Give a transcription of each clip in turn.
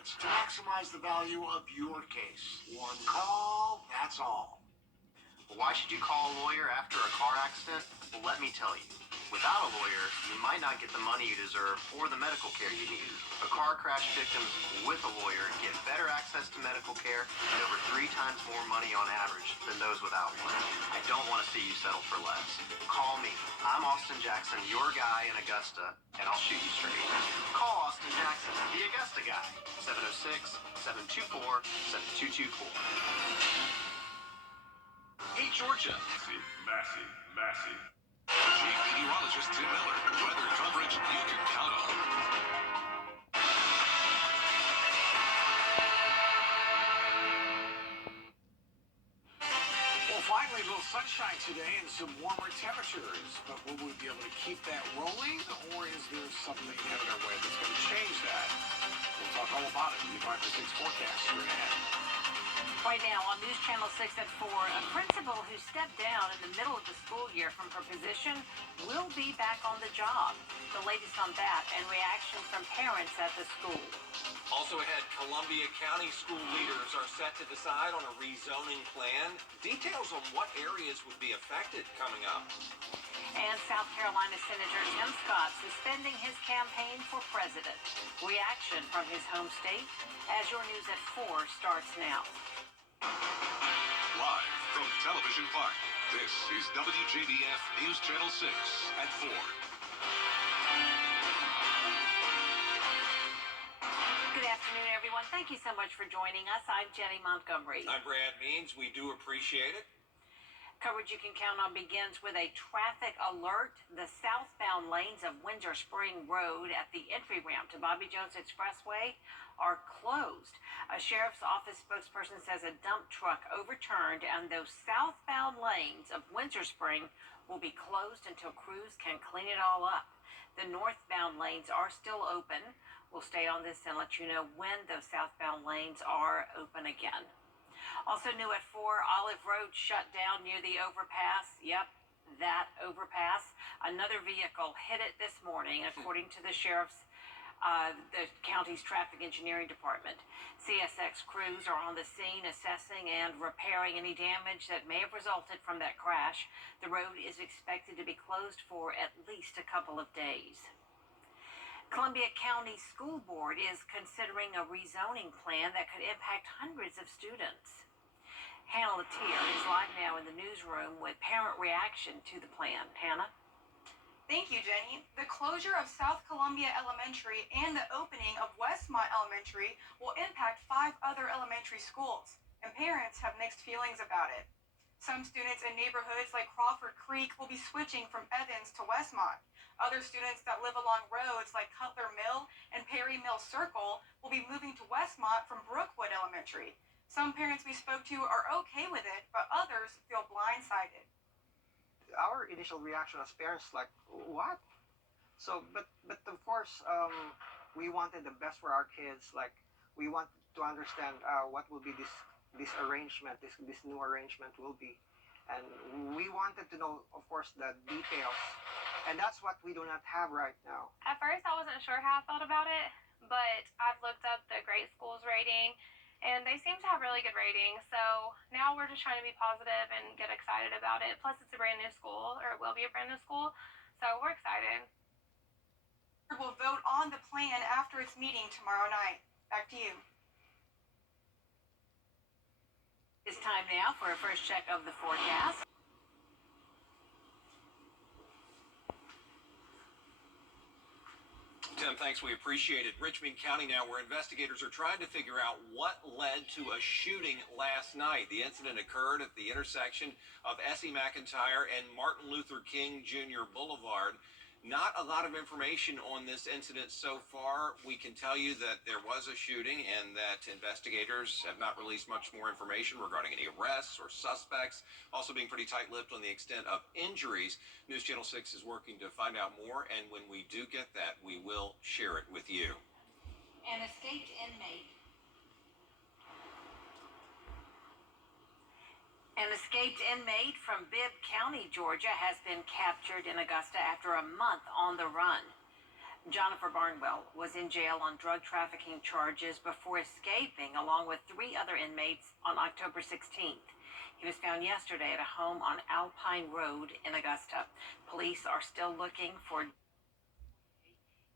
chance to maximize the value of your case. One call, that's all. Why should you call a lawyer after a car accident? Well, let me tell you. Without a lawyer, you might not get the money you deserve or the medical care you need. Car crash victims with a lawyer get better access to medical care and over 3 times more money on average than those without one. I don't want to see you settle for less. Call me. I'm Austin Jackson, your guy in Augusta, and I'll shoot you straight. Call Austin Jackson, the Augusta guy. 706-724-7224. Hey, Georgia. Massive. Chief meteorologist Tim Miller. Weather coverage you can count on. Well, finally, a little sunshine today and some warmer temperatures. But will we be able to keep that rolling, or is there something headed our way that's going to change that? We'll talk all about it in the 5 to 6 forecast straight ahead. Right now on News Channel 6 at 4, a principal who stepped down in the middle of the school year from her position will be back on the job. The latest on that and reaction from parents at the school. Also ahead, Columbia County school leaders are set to decide on a rezoning plan. Details on what areas would be affected coming up. And South Carolina Senator Tim Scott suspending his campaign for president. Reaction from his home state as your News at 4 starts now. Live from Television Park, this is WJBF News Channel 6 at 4. Good afternoon, everyone. Thank you so much for joining us. I'm Jenny Montgomery. I'm Brad Means. We do appreciate it. Coverage you can count on begins with a traffic alert. The southbound lanes of Windsor Spring Road at the entry ramp to Bobby Jones Expressway are closed. A sheriff's office spokesperson says a dump truck overturned and those southbound lanes of Windsor Spring will be closed until crews can clean it all up. The northbound lanes are still open. We'll stay on this and let you know when those southbound lanes are open again. Also new at 4, Olive Road shut down near the overpass. Yep, that overpass. Another vehicle hit it this morning, according to the sheriff's, the county's traffic engineering department. CSX crews are on the scene assessing and repairing any damage that may have resulted from that crash. The road is expected to be closed for at least a couple of days. Columbia County School Board is considering a rezoning plan that could impact hundreds of students. Hannah Latier is live now in the newsroom with parent reaction to the plan. Hannah? Thank you, Jenny. The closure of South Columbia Elementary and the opening of Westmont Elementary will impact 5 other elementary schools, and parents have mixed feelings about it. Some students in neighborhoods like Crawford Creek will be switching from Evans to Westmont. Other students that live along roads like Cutler Mill and Perry Mill Circle will be moving to Westmont from Brookwood Elementary. Some parents we spoke to are okay with it, but others feel blindsided. Our initial reaction as parents, like, what? So, but of course, we wanted the best for our kids. Like, we want to understand what will be this arrangement, this new arrangement will be. And we wanted to know, of course, the details. And that's what we do not have right now. At first, I wasn't sure how I felt about it, but I've looked up the Great Schools rating, and they seem to have really good ratings. So now we're just trying to be positive and get excited about it. Plus, it's a brand new school, or it will be a brand new school. So we're excited. We'll vote on the plan after its meeting tomorrow night. Back to you. It's time now for a first check of the forecast. Tim, thanks. We appreciate it. Richmond County now, where investigators are trying to figure out what led to a shooting last night. The incident occurred at the intersection of Essie McIntyre and Martin Luther King Jr. Boulevard. Not a lot of information on this incident so far. We can tell you that there was a shooting and that investigators have not released much more information regarding any arrests or suspects. Also being pretty tight-lipped on the extent of injuries. News Channel 6 is working to find out more, and when we do get that, we will share it with you. An escaped inmate. An escaped inmate from Bibb County, Georgia, has been captured in Augusta after a month on the run. Jonathan Barnwell was in jail on drug trafficking charges before escaping along with 3 other inmates on October 16th. He was found yesterday at a home on Alpine Road in Augusta. Police are still looking for.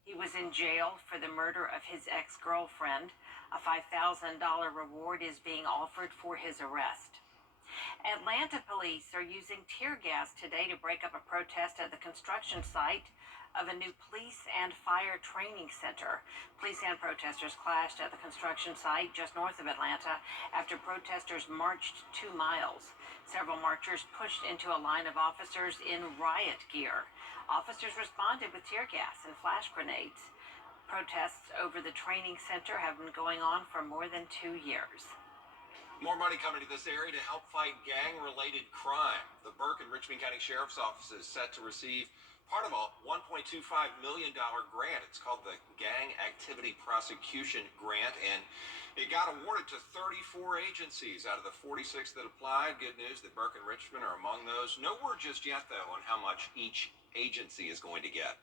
He was in jail for the murder of his ex-girlfriend. A $5,000 reward is being offered for his arrest. Atlanta police are using tear gas today to break up a protest at the construction site of a new police and fire training center. Police and protesters clashed at the construction site just north of Atlanta after protesters marched 2 miles. Several marchers pushed into a line of officers in riot gear. Officers responded with tear gas and flash grenades. Protests over the training center have been going on for more than 2 years. More money coming to this area to help fight gang-related crime. The Burke and Richmond County Sheriff's Office is set to receive part of a $1.25 million grant. It's called the Gang Activity Prosecution Grant, and it got awarded to 34 agencies out of the 46 that applied. Good news that Burke and Richmond are among those. No word just yet, though, on how much each agency is going to get.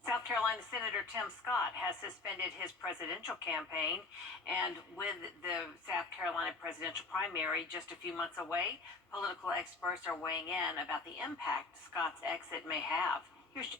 South Carolina Senator Tim Scott has suspended his presidential campaign, and with the South Carolina presidential primary just a few months away, political experts are weighing in about the impact Scott's exit may have. Here's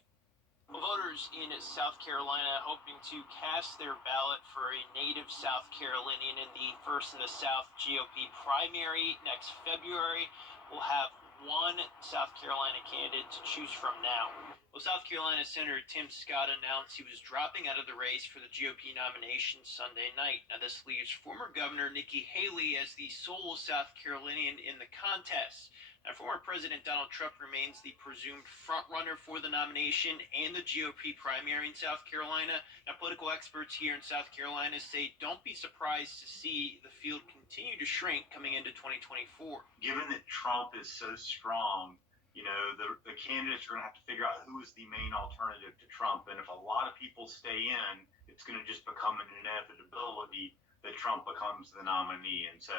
Voters in South Carolina hoping to cast their ballot for a native South Carolinian in the First in the South GOP primary next February will have one South Carolina candidate to choose from now. Well, South Carolina Senator Tim Scott announced he was dropping out of the race for the GOP nomination Sunday night. Now, this leaves former Governor Nikki Haley as the sole South Carolinian in the contest. Now, former President Donald Trump remains the presumed frontrunner for the nomination and the GOP primary in South Carolina. Now, political experts here in South Carolina say don't be surprised to see the field continue to shrink coming into 2024. Given that Trump is so strong, you know, the candidates are going to have to figure out who is the main alternative to Trump. And if a lot of people stay in, it's going to just become an inevitability that Trump becomes the nominee. And so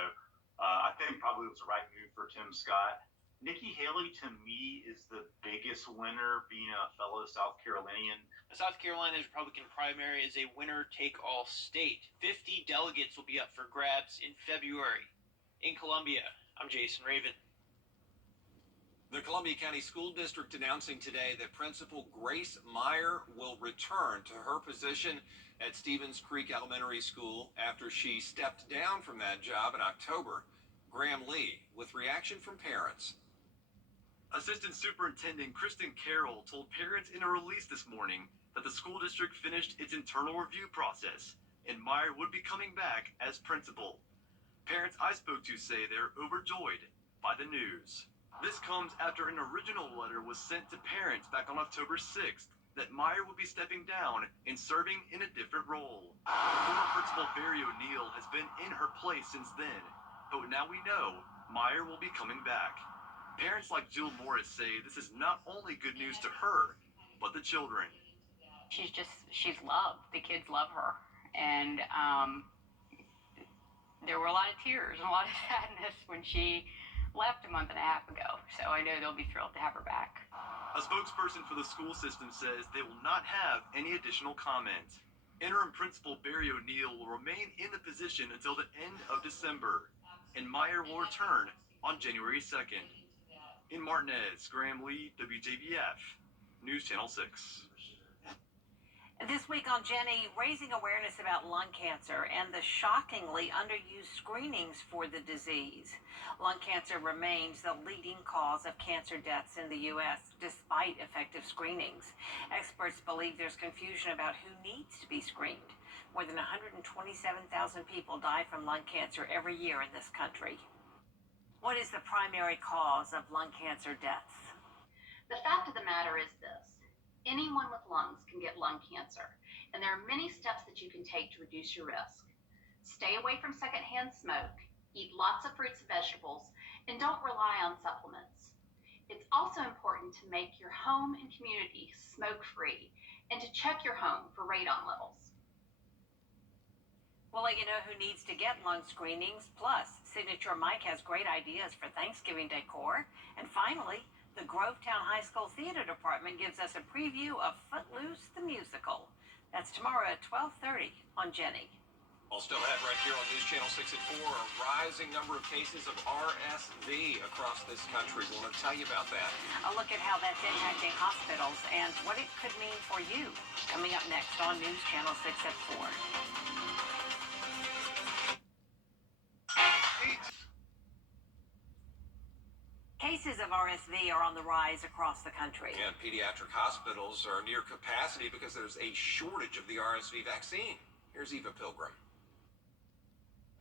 I think probably it was the right move for Tim Scott. Nikki Haley, to me, is the biggest winner, being a fellow South Carolinian. The South Carolina's Republican primary is a winner-take-all state. 50 delegates will be up for grabs in February. In Columbia, I'm Jason Raven. The Columbia County School District announcing today that Principal Grace Meyer will return to her position at Stevens Creek Elementary School after she stepped down from that job in October. Graham Lee with reaction from parents. Assistant Superintendent Kristen Carroll told parents in a release this morning that the school district finished its internal review process and Meyer would be coming back as principal. Parents I spoke to say they're overjoyed by the news. This comes after an original letter was sent to parents back on October 6th that Meyer would be stepping down and serving in a different role. Former Principal Barry O'Neill has been in her place since then, but now we know Meyer will be coming back. Parents like Jill Morris say this is not only good news to her, but the children. She's loved. The kids love her. And there were a lot of tears and a lot of sadness when she left a month and a half ago, so I know they'll be thrilled to have her back. A spokesperson for the school system says they will not have any additional comment. Interim Principal Barry O'Neill will remain in the position until the end of December, and Meyer will return on January 2nd. In Martinez, Graham Lee, WJBF, News Channel 6. This week on Jenny, raising awareness about lung cancer and the shockingly underused screenings for the disease. Lung cancer remains the leading cause of cancer deaths in the U.S. despite effective screenings. Experts believe there's confusion about who needs to be screened. More than 127,000 people die from lung cancer every year in this country. What is the primary cause of lung cancer deaths? The fact of the matter is this. Anyone with lungs can get lung cancer, and there are many steps that you can take to reduce your risk. Stay away from secondhand smoke, eat lots of fruits and vegetables, and don't rely on supplements. It's also important to make your home and community smoke-free and to check your home for radon levels. We'll let you know who needs to get lung screenings. Plus, Signature Mike has great ideas for Thanksgiving decor. And finally, The Grovetown High School Theater Department gives us a preview of Footloose the Musical. That's tomorrow at 12:30 on Jenny. We'll still have right here on News Channel 6 at 4 a rising number of cases of RSV across this country. We want to tell you about that. A look at how that's impacting hospitals and what it could mean for you. Coming up next on News Channel 6 at 4. Cases of RSV are on the rise across the country. And pediatric hospitals are near capacity because there's a shortage of the RSV vaccine. Here's Eva Pilgrim.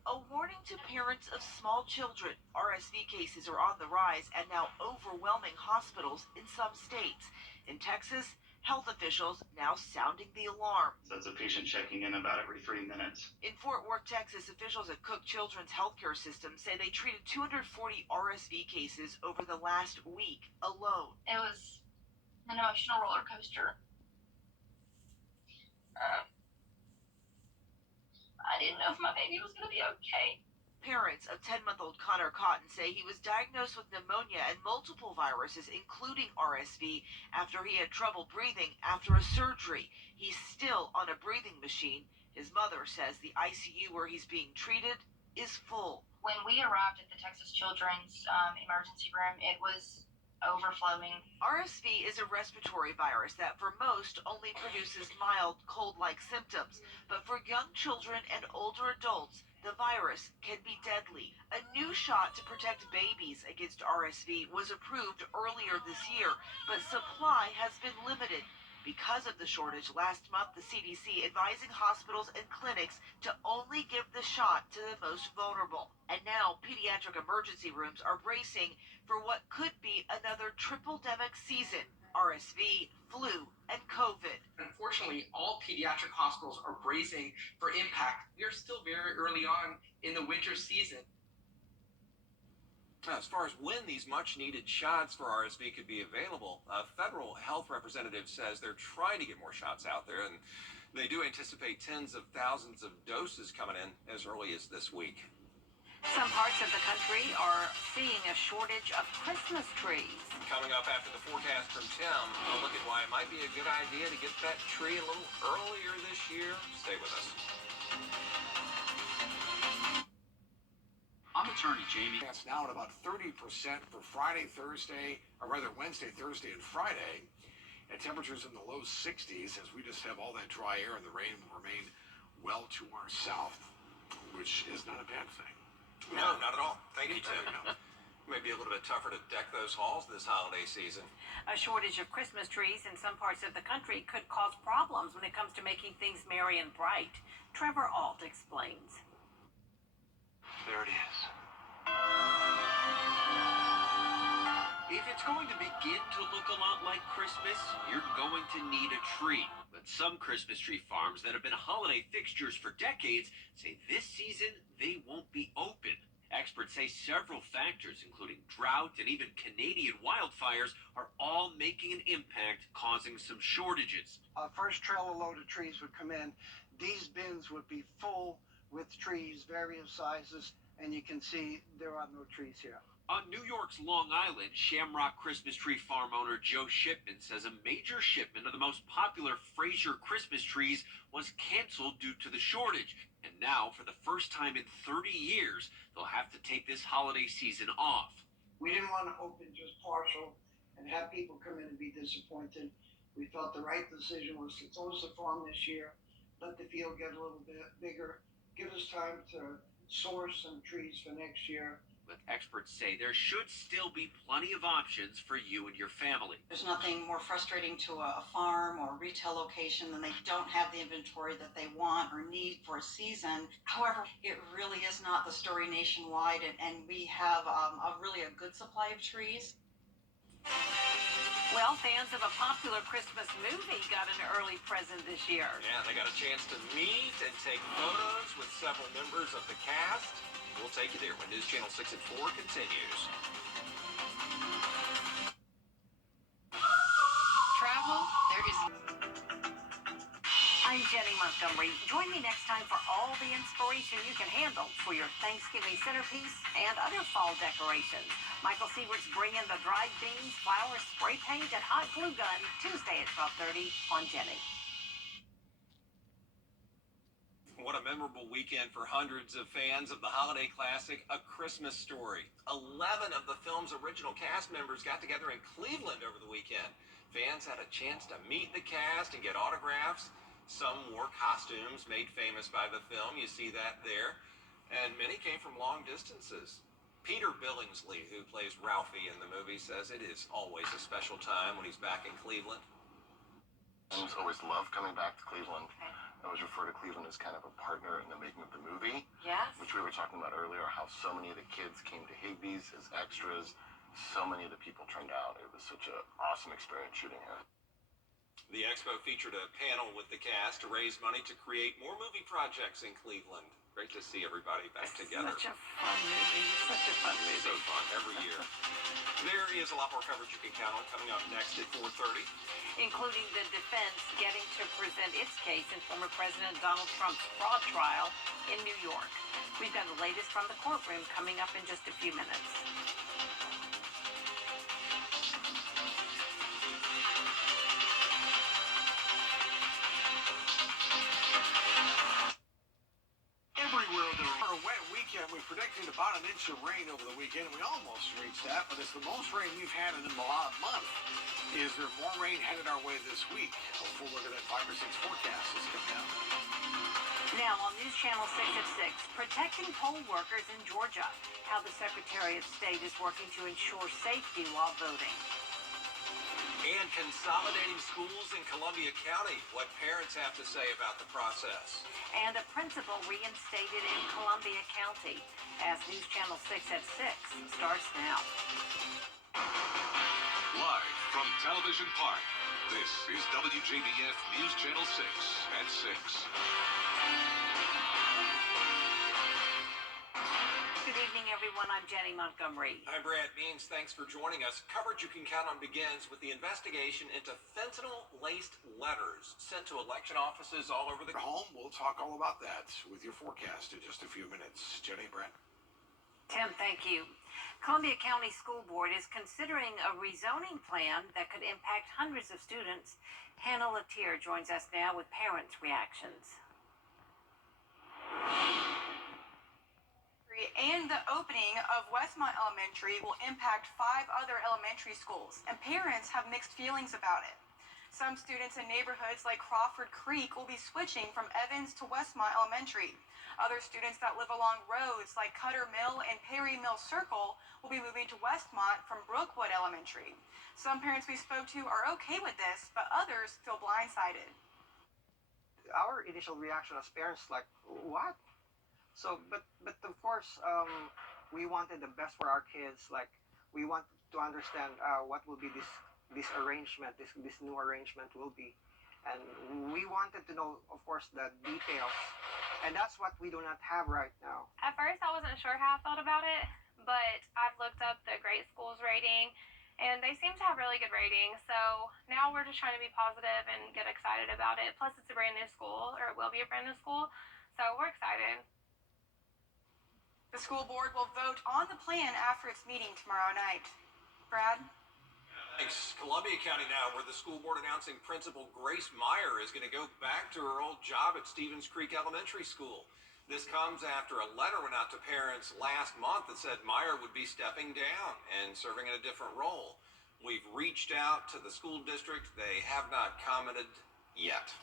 A warning to parents of small children. RSV cases are on the rise and now overwhelming hospitals in some states. In Texas, health officials now sounding the alarm. That's a patient checking in about every 3 minutes. In Fort Worth, Texas, officials at Cook Children's Healthcare System say they treated 240 RSV cases over the last week alone. It was an emotional roller coaster. I didn't know if my baby was going to be okay. Parents of 10-month-old Connor Cotton say he was diagnosed with pneumonia and multiple viruses, including RSV, after he had trouble breathing after a surgery. He's still on a breathing machine. His mother says the ICU where he's being treated is full. When we arrived at the Texas Children's emergency room, it was overflowing. RSV is a respiratory virus that for most only produces mild cold-like symptoms, but for young children and older adults, the virus can be deadly. A new shot to protect babies against RSV was approved earlier this year, but supply has been limited. Because of the shortage, last month the CDC advising hospitals and clinics to only give the shot to the most vulnerable. And now pediatric emergency rooms are bracing for what could be another triple-demic season: RSV, flu, and COVID. Unfortunately, all pediatric hospitals are bracing for impact. We are still very early on in the winter season. As far as when these much-needed shots for RSV could be available, a federal health representative says they're trying to get more shots out there, and they do anticipate tens of thousands of doses coming in as early as this week. Some parts of the country are seeing a shortage of Christmas trees. Coming up after the forecast from Tim, we'll look at why it might be a good idea to get that tree a little earlier this year. Stay with us. I'm attorney Jamie. That's now at about 30% for Friday, Thursday, or rather Wednesday, Thursday, and Friday. And temperatures in the low 60s as we just have all that dry air and the rain will remain well to our south, which is not a bad thing. No, not at all. Thank you, Tim. Maybe a little bit tougher to deck those halls this holiday season. A shortage of Christmas trees in some parts of the country could cause problems when it comes to making things merry and bright. Trevor Alt explains. There it is. If it's going to begin to look a lot like Christmas, you're going to need a tree. But some Christmas tree farms that have been holiday fixtures for decades say this season they won't be open. Experts say several factors, including drought and even Canadian wildfires, are all making an impact, causing some shortages. First trailer load of trees would come in. These bins would be full with trees, various sizes, and you can see there are no trees here. On New York's Long Island, Shamrock Christmas Tree Farm owner Joe Shipman says a major shipment of the most popular Fraser Christmas trees was canceled due to the shortage. And now, for the first time in 30 years, they'll have to take this holiday season off. We didn't want to open just partial and have people come in and be disappointed. We thought the right decision was to close the farm this year, let the field get a little bit bigger, give us time to source some trees for next year. But experts say there should still be plenty of options for you and your family. There's nothing more frustrating to a farm or a retail location than they don't have the inventory that they want or need for a season. However, it really is not the story nationwide, and we have really a good supply of trees. Well, fans of a popular Christmas movie got an early present this year. Yeah, they got a chance to meet and take photos with several members of the cast. We'll take you there when News Channel 6 at 4 continues. Travel, there is... I'm Jenny Montgomery. Join me next time for all the inspiration you can handle for your Thanksgiving centerpiece and other fall decorations. Michael Sievert's Bring in the Dried Beans, Flowers, Spray Paint, and Hot Glue Gun, Tuesday at 12:30 on Jenny. What a memorable weekend for hundreds of fans of the holiday classic, A Christmas Story. 11 of the film's original cast members got together in Cleveland over the weekend. Fans had a chance to meet the cast and get autographs. Some wore costumes made famous by the film. You see that there. And many came from long distances. Peter Billingsley, who plays Ralphie in the movie, says it is always a special time when he's back in Cleveland. I always loved coming back to Cleveland. I always refer to Cleveland as kind of a partner in the making of the movie. Yes. Which we were talking about earlier, how so many of the kids came to Higbee's as extras. So many of the people turned out. It was such an awesome experience shooting here. The expo featured a panel with the cast to raise money to create more movie projects in Cleveland. Great to see everybody back together. Such a fun movie. Such a fun movie. So fun every year. There is a lot more coverage you can count on coming up next at 4:30. Including the defense getting to present its case in former President Donald Trump's fraud trial in New York. We've got the latest from the courtroom coming up in just a few minutes. Everywhere there are a wet weekend. We predicted about an inch of rain over the weekend. We almost reached that, but it's the most rain we've had in a month. Is there more rain headed our way this week? A full look at that 5 or 6 forecast is coming out. Now on News Channel 6 at 6, protecting poll workers in Georgia. How the Secretary of State is working to ensure safety while voting. And consolidating schools in Columbia County. What parents have to say about the process. And a principal reinstated in Columbia County. As News Channel 6 at 6 starts now. Live from Television Park, this is WJBF News Channel 6 at 6. Good evening, everyone. I'm Jenny Montgomery. I'm Brad Means. Thanks for joining us. Coverage you can count on begins with the investigation into fentanyl-laced letters sent to election offices all over the Home, we'll talk all about that with your forecast in just a few minutes. Jenny, Brad. Tim, thank you. Columbia County School Board is considering a rezoning plan that could impact hundreds of students. Hannah Latier joins us now with parents' reactions. And the opening of Westmont Elementary will impact 5 other elementary schools, and parents have mixed feelings about it. Some students in neighborhoods like Crawford Creek will be switching from Evans to Westmont Elementary. Other students that live along roads like Cutter Mill and Perry Mill Circle will be moving to Westmont from Brookwood Elementary. Some parents we spoke to are okay with this, but others feel blindsided. Our initial reaction as parents, like, what? So, but of course, we wanted the best for our kids. Like, we want to understand what will be this arrangement, this new arrangement will be, and we wanted to know, of course, the details, and that's what we do not have right now. At first, I wasn't sure how I felt about it, but I've looked up the Great Schools rating, and they seem to have really good ratings. So now we're just trying to be positive and get excited about it. Plus, it's a brand new school, or it will be a brand new school, so we're excited. The school board will vote on the plan after its meeting tomorrow night. Brad? Thanks. Columbia County now, where the school board announcing Principal Grace Meyer is going to go back to her old job at Stevens Creek Elementary School. This comes after a letter went out to parents last month that said Meyer would be stepping down and serving in a different role. We've reached out to the school district. They have not commented yet.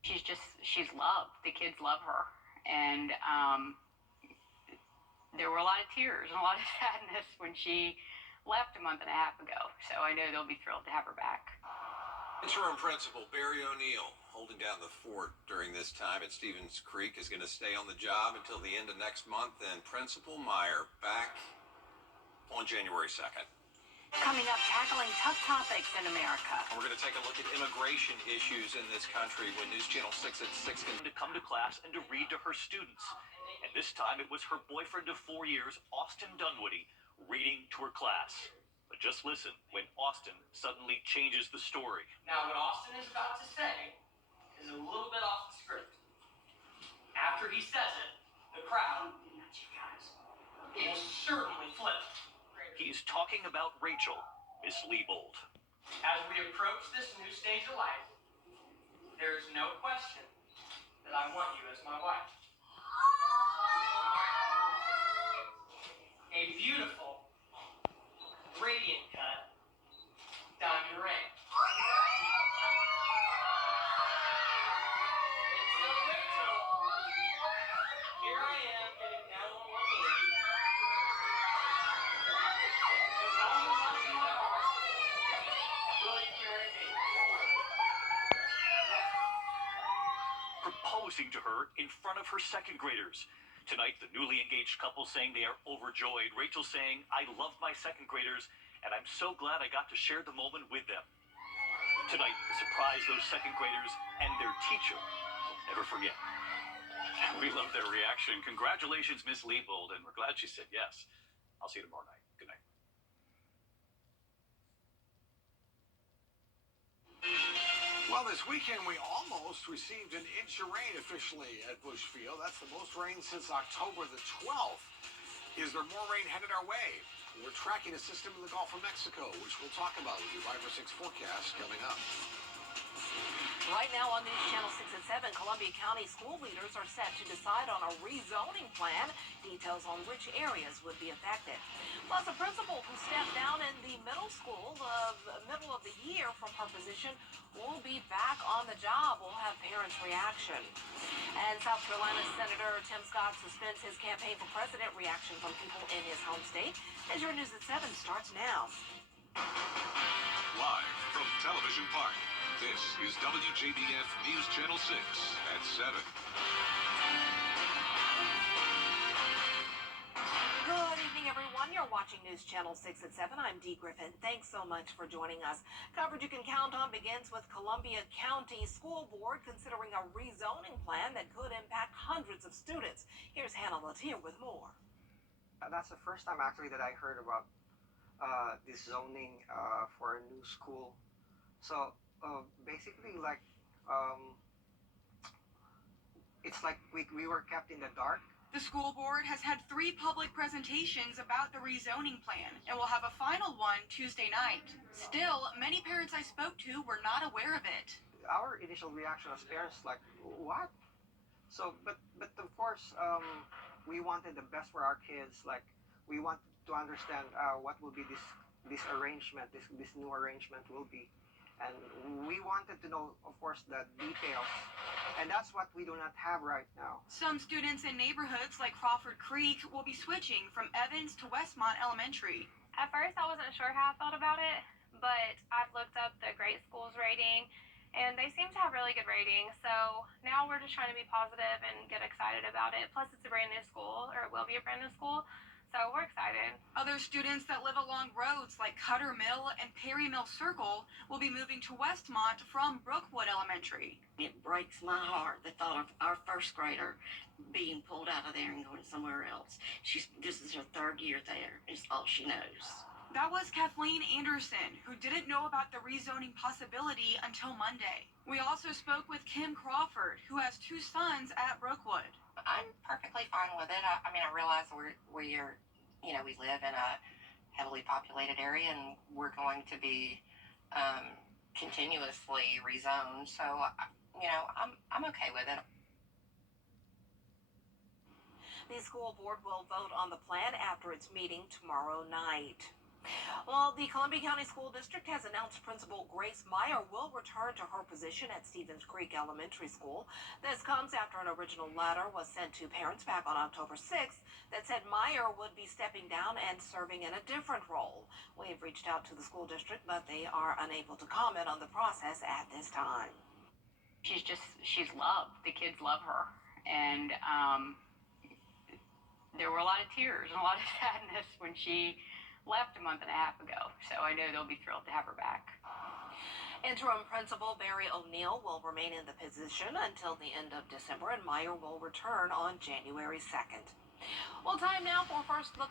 She's loved. The kids love her. And there were a lot of tears and a lot of sadness when she left a month and a half ago. So I know they'll be thrilled to have her back. Interim Principal Barry O'Neill, holding down the fort during this time at Stevens Creek, is going to stay on the job until the end of next month. And Principal Meyer back on January 2nd. Coming up, tackling tough topics in America. We're going to take a look at immigration issues in this country when News Channel 6 at 6 can to come to class and to read to her students. And this time it was her boyfriend of 4 years, Austin Dunwoody, reading to her class. But just listen when Austin suddenly changes the story. Now, what Austin is about to say is crowd, it will certainly flip. He's talking about Rachel, Miss Liebold. As we approach this new stage of life, there is no question that I want you as my wife. A beautiful, radiant cut diamond ring. And so, Rachel, here I am getting down on one knee. Just hold me once in my arms. Will you marry me? Proposing to her in front of her second graders. Tonight, the newly engaged couple saying they are overjoyed. Rachel saying, I love my second graders, and I'm so glad I got to share the moment with them. Tonight, the surprise those second graders and their teacher will never forget. We love their reaction. Congratulations, Miss Liebold, and we're glad she said yes. I'll see you tomorrow night. Good night. Well, this weekend we almost received an inch of rain officially at Busch Field. That's the most rain since October the 12th. Is there more rain headed our way? We're tracking a system in the Gulf of Mexico, which we'll talk about with your 5 or 6 forecast coming up. Right now on News Channel 6 and 7, Columbia County school leaders are set to decide on a rezoning plan. Details on which areas would be affected. Plus, a principal who stepped down in the middle of the year from her position will be back on the job. We'll have parents' reaction. And South Carolina Senator Tim Scott suspends his campaign for president. Reaction from people in his home state. As your News at 7 starts now. Live from Television Park, this is WJBF News Channel 6 at 7. Good evening, everyone. You're watching News Channel 6 at 7. I'm Dee Griffin. Thanks so much for joining us. Coverage you can count on begins with Columbia County School Board considering a rezoning plan that could impact hundreds of students. Here's Hannah Latier with more. That's the first time actually that I heard about this zoning for a new school. So basically, like it's like we were kept in the dark. The school board has had 3 public presentations about the rezoning plan and will have a final one Tuesday night. Still, many parents I spoke to were not aware of it. Our initial reaction as parents, like, what? So, but of course, we wanted the best for our kids. Like, we want to understand what will be this arrangement, this new arrangement will be. And we wanted to know, of course, the details. And that's what we do not have right now. Some students in neighborhoods like Crawford Creek will be switching from Evans to Westmont Elementary. At first, I wasn't sure how I felt about it, but I've looked up the great schools rating, and they seem to have really good ratings. So now we're just trying to be positive and get excited about it. Plus, it's a brand new school, or it will be a brand new school. So we're excited. Other students that live along roads like Cutter Mill and Perry Mill Circle will be moving to Westmont from Brookwood Elementary. It breaks my heart the thought of our first grader being pulled out of there and going somewhere else. This is her 3rd year there. It's all she knows. That was Kathleen Anderson, who didn't know about the rezoning possibility until Monday. We also spoke with Kim Crawford, who has 2 sons at Brookwood. I'm perfectly fine with it. I mean, I realize we live in a heavily populated area, and we're going to be continuously rezoned. So, I'm okay with it. The school board will vote on the plan after its meeting tomorrow night. Well, the Columbia County School District has announced Principal Grace Meyer will return to her position at Stevens Creek Elementary School. This comes after an original letter was sent to parents back on October 6th that said Meyer would be stepping down and serving in a different role. We've reached out to the school district, but they are unable to comment on the process at this time. She's loved. The kids love her. And there were a lot of tears and a lot of sadness when she left a month and a half ago, so I know they'll be thrilled to have her back. Interim Principal Barry O'Neill will remain in the position until the end of December, and Meyer will return on January 2nd. Well, time now for a first look at